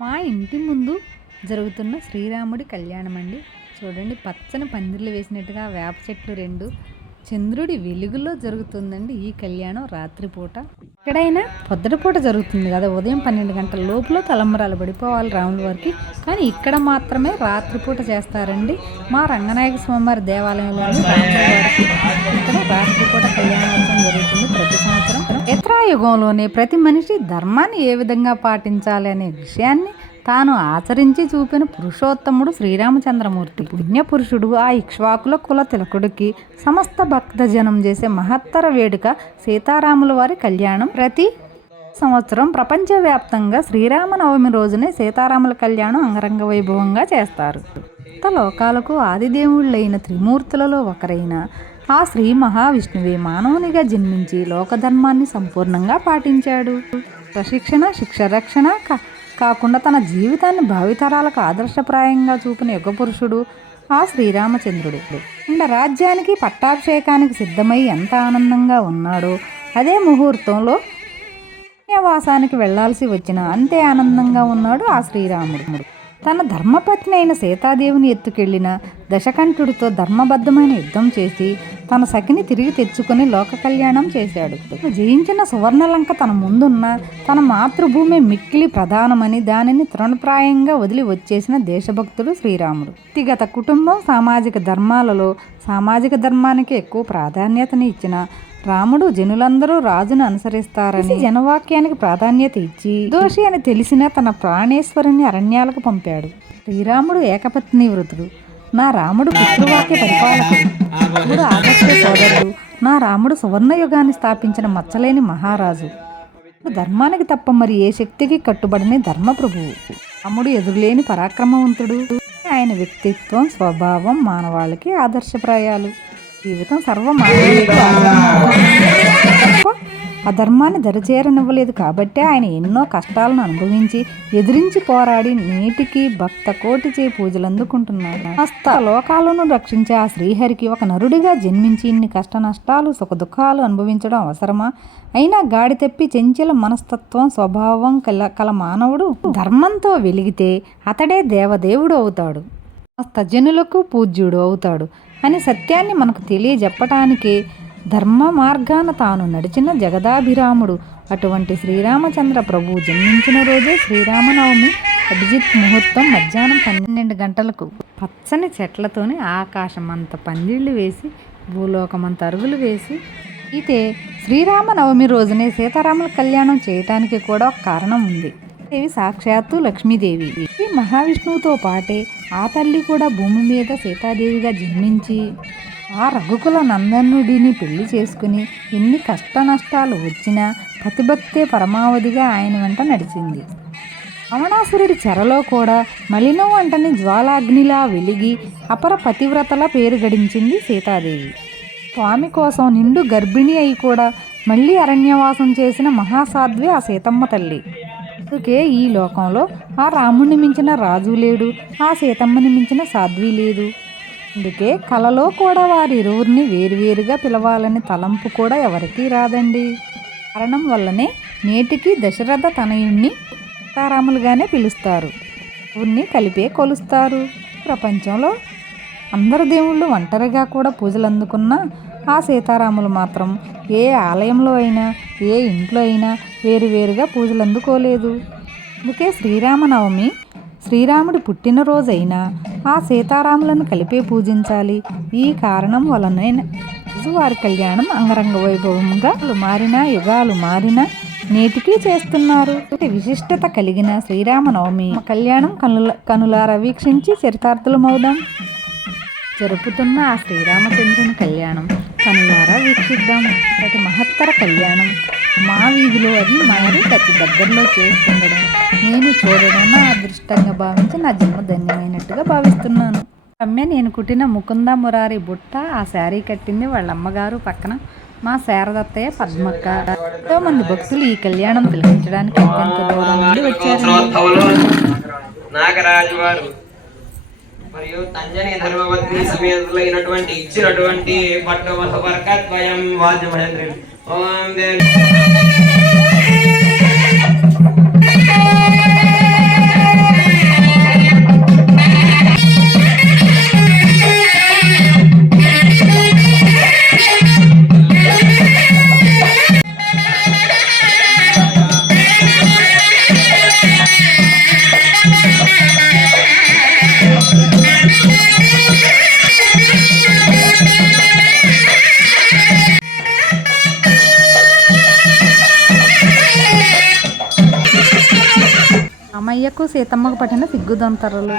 మా ఇంటి ముందు జరుగుతున్న శ్రీరాముడి కళ్యాణం అండి చూడండి పచ్చని పందిర్లు వేసినట్టుగా వేప చెట్లు రెండు. చంద్రుడి వెలుగులో జరుగుతుందండి ఈ కళ్యాణం రాత్రిపూట. ఎక్కడైనా పొద్దుటపూట జరుగుతుంది కదా ఉదయం పన్నెండు గంటల లోపల తలంబరాలు పడిపోవాలి రాముల వారికి. కానీ ఇక్కడ మాత్రమే రాత్రిపూట చేస్తారండి మా రంగనాయక స్వామివారి దేవాలయంలో రాముల వారికి. ఇక్కడ యుగంలోనే ప్రతి మనిషి ధర్మాన్ని ఏ విధంగా పాటించాలి అనే విషయాన్ని తాను ఆచరించి చూపిన పురుషోత్తముడు శ్రీరామచంద్రమూర్తి. పుణ్య పురుషుడు ఆ ఇక్ష్వాకుల కుల తిలకుడికి సమస్త భక్తజనం చేసే మహత్తర వేడుక సీతారాముల వారి కళ్యాణం. ప్రతి సంవత్సరం ప్రపంచవ్యాప్తంగా శ్రీరామనవమి రోజునే సీతారాముల కళ్యాణం అంగరంగ వైభవంగా చేస్తారు. లోకాలకు ఆదిదేవుళ్ళైన త్రిమూర్తులలో ఒకరైన ఆ శ్రీ మహావిష్ణువే మానవునిగా జన్మించి లోకధర్మాన్ని సంపూర్ణంగా పాటించాడు. ప్రశిక్షణ శిక్ష రక్షణ కా- కాకుండా తన జీవితాన్ని భావితరాలకు ఆదర్శప్రాయంగా చూపిన యుగ పురుషుడు ఆ శ్రీరామచంద్రుడు. ఇండ రాజ్యానికి పట్టాభిషేకానికి సిద్ధమై ఎంత ఆనందంగా ఉన్నాడో అదే ముహూర్తంలో అరణ్యవాసానికి వెళ్ళాల్సి వచ్చిన అంతే ఆనందంగా ఉన్నాడు ఆ శ్రీరాముడు. తన ధర్మపత్ని అయిన సీతాదేవిని ఎత్తుకెళ్ళిన దశకంఠుడితో ధర్మబద్ధమైన యుద్ధం చేసి తన సఖిని తిరిగి తెచ్చుకొని లోక కళ్యాణం చేశాడు. జయించిన సువర్ణలంక తన ముందున్న తన మాతృభూమి మిక్కిలి ప్రధానమని దానిని తృణప్రాయంగా వదిలి వచ్చేసిన దేశభక్తుడు శ్రీరాముడు. వ్యక్తిగత కుటుంబం సామాజిక ధర్మాలలో సామాజిక ధర్మానికి ఎక్కువ ప్రాధాన్యతని ఇచ్చిన రాముడు జనులందరూ రాజును అనుసరిస్తారని జనవాక్యానికి ప్రాధాన్యత ఇచ్చి దోషి అని తెలిసిన తన ప్రాణేశ్వరుని అరణ్యాలకు పంపాడు. శ్రీరాముడు ఏకపత్ని వృతుడు. నా రాముడు పితృవాక్య పరిపాలకుడు. రాముడు ఆదర్శ సోదరుడు. నా రాముడు సువర్ణయుగాన్ని స్థాపించిన మచ్చలేని మహారాజు. ధర్మానికి తప్ప మరి ఏ శక్తికి కట్టుబడని ధర్మప్రభువు? రాముడు ఎదురులేని పరాక్రమవంతుడు. ఆయన వ్యక్తిత్వం స్వభావం మానవాళికి ఆదర్శప్రాయాలు. జీవితం సర్వమానవ అధర్మాన్ని దరిచేరనివ్వలేదు కాబట్టే ఆయన ఎన్నో కష్టాలను అనుభవించి ఎదిరించి పోరాడి నేటికి భక్త కోటి చే పూజలు అందుకుంటున్నాడు. హస్త లోకాలను రక్షించే ఆ శ్రీహరికి ఒక నరుడిగా జన్మించి ఇన్ని కష్ట నష్టాలు సుఖ దుఃఖాలు అనుభవించడం అవసరమా? అయినా గాడి తప్పి చెంచల మనస్తత్వం స్వభావం కల కల మానవుడు ధర్మంతో వెలిగితే అతడే దేవదేవుడు అవుతాడు. జనులకు పూజ్యుడు అవుతాడు అని సత్యాన్ని మనకు తెలియజెప్పటానికి ధర్మ మార్గాన తాను నడిచిన జగదాభిరాముడు. అటువంటి శ్రీరామచంద్ర ప్రభు జన్మించిన రోజే శ్రీరామనవమి అభిజిత్ ముహూర్తం మధ్యాహ్నం పన్నెండు గంటలకు. పచ్చని చెట్లతోనే ఆకాశం అంత పందిళ్ళు వేసి భూలోకమంత అరుగులు వేసి. అయితే శ్రీరామనవమి రోజునే సీతారాముల కళ్యాణం చేయటానికి కూడా ఒక కారణం ఉంది. దేవి సాక్షాత్తు లక్ష్మీదేవి. ఈ మహావిష్ణువుతో పాటే ఆ తల్లి కూడా భూమి మీద సీతాదేవిగా జన్మించి ఆ రఘుకుల నందనుడిని పెళ్ళి చేసుకుని ఎన్ని కష్ట నష్టాలు వచ్చినా పతిభక్తే పరమావధిగా ఆయన వెంట నడిచింది. రావణాసురుడి చెరలో కూడా మలినం వంటని జ్వాలాగ్నిలా వెలిగి అపర పతివ్రతల పేరు గడించింది సీతాదేవి. స్వామి కోసం నిండు గర్భిణి అయి కూడా మళ్ళీ అరణ్యవాసం చేసిన మహాసాధ్వి ఆ సీతమ్మ తల్లి. అందుకే ఈ లోకంలో ఆ రాముణ్ణి మించిన రాజు లేడు ఆ సీతమ్మని మించిన సాధ్వి లేదు. అందుకే కలలో కూడా వారిరువురిని వేరువేరుగా పిలవాలని తలంపు కూడా ఎవరికీ రాదండి. కారణం వల్లనే నేటికి దశరథ తనయుణ్ణి సీతారాములుగానే పిలుస్తారు. ఊర్ని కలిపే కొలుస్తారు. ప్రపంచంలో అందరు దేవుళ్ళు ఒంటరిగా కూడా పూజలు అందుకున్న ఆ సీతారాములు మాత్రం ఏ ఆలయంలో అయినా ఏ ఇంట్లో అయినా వేరువేరుగా పూజలు అందుకోలేదు అందుకే శ్రీరామనవమి శ్రీరాముడి పుట్టినరోజైనా ఆ సీతారాములను కలిపే పూజించాలి. ఈ కారణం వలనే వారి కళ్యాణం అంగరంగ వైభవంగా మారిన యుగాలు మారిన నేటికి చేస్తున్నారు. విశిష్టత కలిగిన శ్రీరామనవమి కళ్యాణం కనుల కనులారా వీక్షించి చరితార్థులమవుదాం. జరుపుతున్న ఆ శ్రీరామచంద్రుని కళ్యాణం కనులారా వీక్షిద్దాం. అటు మహత్తర కళ్యాణం మా వీధిలో అది మారి అతి దగ్గరలో చేస్తుండడం. నేను చూడడం నా అదృష్టంగా భావించి నా జన్మ ధన్యమైనట్టుగా భావిస్తున్నాను. రమ్య నేను కుట్టిన ముకుంద మురారి బుట్ట ఆ శారీ కట్టింది వాళ్ళ అమ్మగారు పక్కన. మా శారదత్తయ్య పద్మక్క. ఎంతో మంది భక్తులు ఈ కళ్యాణం తిలకించడానికి ఎంత దూరం నుండి వచ్చారు. మరియు తంజని ధర్మవతి సమేతులైనటువంటి ఇచ్చినటువంటి పట్టవత వర్గద్వయం వాద్యమహేంద్రులు ఓం దేవి రామయ్యకు సీతమ్మకు పట్టిన సిగ్గుదొంతరలు.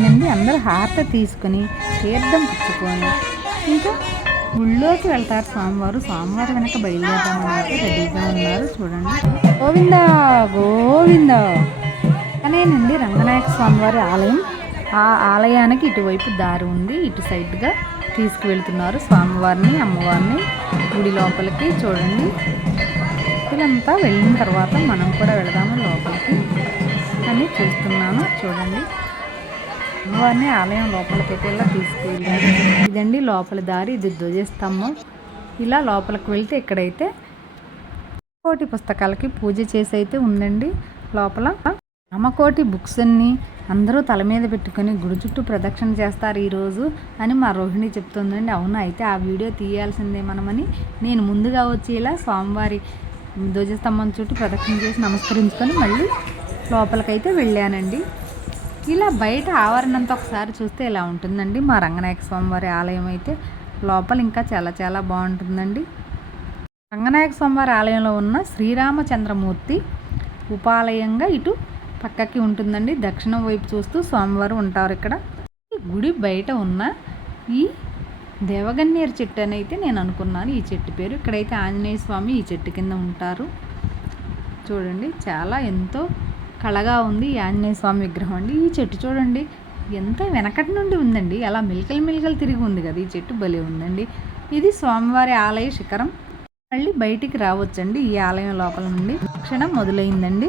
పూర్తయిందండి అందరూ హారత తీసుకుని తీర్థం పుచ్చుకొని ఇంకా గుళ్ళోకి వెళ్తారు స్వామివారు. స్వామివారి వెనక బయలుదేరడానికి రెడీగా ఉన్నారు. చూడండి. గోవింద గోవింద అనేనండి రంగనాయక స్వామివారి ఆలయం. ఆ ఆలయానికి ఇటువైపు దారి ఉంది. ఇటు సైడ్గా తీసుకువెళ్తున్నారు స్వామివారిని అమ్మవారిని గుడి లోపలికి. చూడండి. వీళ్ళంతా వెళ్ళిన తర్వాత మనం కూడా వెళదాము లోపలికి అని చూస్తున్నాను. చూడండి. అమ్మవారిని ఆలయం లోపలికి వెళ్ళి తీసుకువెళ్ళారు ఇదండి లోపల దారి ఇది ధ్వజస్తంభం ఇలా లోపలికి వెళ్తే ఇక్కడైతే కోటి పుస్తకాలకి పూజ చేసి అయితే ఉందండి లోపల. రామకోటి బుక్స్ అన్ని అందరూ తల మీద పెట్టుకొని గుడి చుట్టూ ప్రదక్షిణ చేస్తారు ఈరోజు అని మా రోహిణి చెప్తుందండి. అవును? అయితే ఆ వీడియో తీయాల్సిందే మనమని. నేను ముందుగా వచ్చి ఇలా స్వామివారి ధ్వజస్తంభం చుట్టూ ప్రదక్షిణ చేసి నమస్కరించుకొని మళ్ళీ లోపలికైతే వెళ్ళానండి. ఇలా బయట ఆవరణంతో ఒకసారి చూస్తే ఇలా ఉంటుందండి. మా రంగనాయక స్వామివారి ఆలయం అయితే లోపల ఇంకా చాలా చాలా బాగుంటుందండి. రంగనాయక స్వామివారి ఆలయంలో ఉన్న శ్రీరామచంద్రమూర్తి ఉపాలయంగా ఇటు పక్కకి ఉంటుందండి. దక్షిణం వైపు చూస్తూ స్వామివారు ఉంటారు ఇక్కడ. ఈ గుడి బయట ఉన్న ఈ దేవగన్నేరు చెట్టు అని అయితే నేను అనుకున్నాను. ఈ చెట్టు పేరు. ఇక్కడైతే ఆంజనేయ స్వామి ఈ చెట్టు కింద ఉంటారు. చూడండి చాలా ఎంతో కళగా ఉంది ఆంజనేయ స్వామి విగ్రహం అండి. ఈ చెట్టు చూడండి ఎంత వెనకటి నుండి ఉందండి. అలా మిల్కలు మిల్కలు తిరిగి ఉంది కదా ఈ చెట్టు భలే ఉందండి. ఇది స్వామివారి ఆలయ శిఖరం. మళ్ళీ బయటికి రావచ్చండి ఈ ఆలయం లోపల నుండి. క్షణం మొదలైందండి.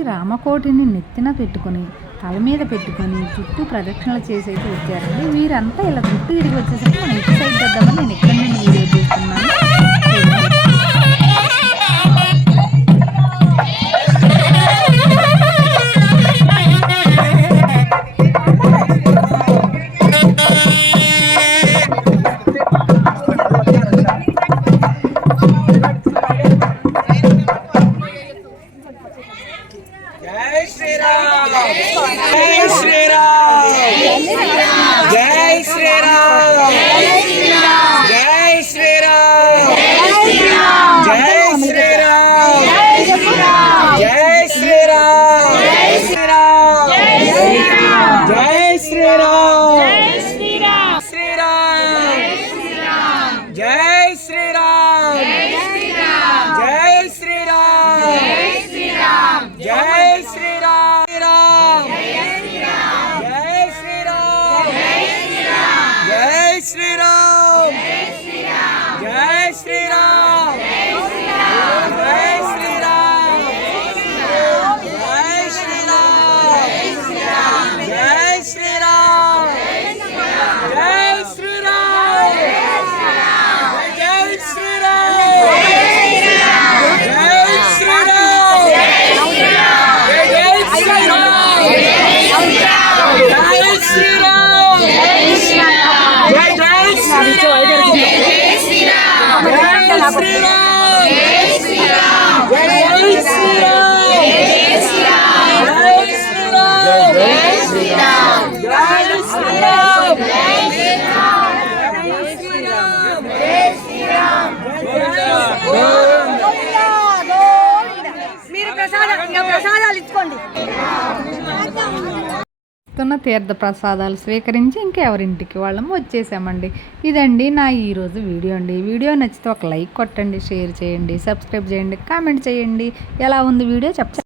రామకోటిని నెత్తిన పెట్టుకొని తల మీద పెట్టుకొని చుట్టూ ప్రదక్షిణలు చేసి అయితే వచ్చారండి. వీరంతా ఇలా చుట్టూ తిరిగి వచ్చేసరికి మనం ఎక్సైజ్ సైడ్ చేద్దామని నేను ఎక్కడి నుండి వీడియో చేస్తున్నాను ఉన్న తీర్థ ప్రసాదాలు స్వీకరించి ఇంకెవరింటికి వాళ్ళము వచ్చేసామండి. ఇదండి నా ఈరోజు వీడియో అండి. వీడియో నచ్చితే ఒక లైక్ కొట్టండి షేర్ చేయండి సబ్స్క్రైబ్ చేయండి కామెంట్ చేయండి. ఎలా ఉంది వీడియో? చెప్పండి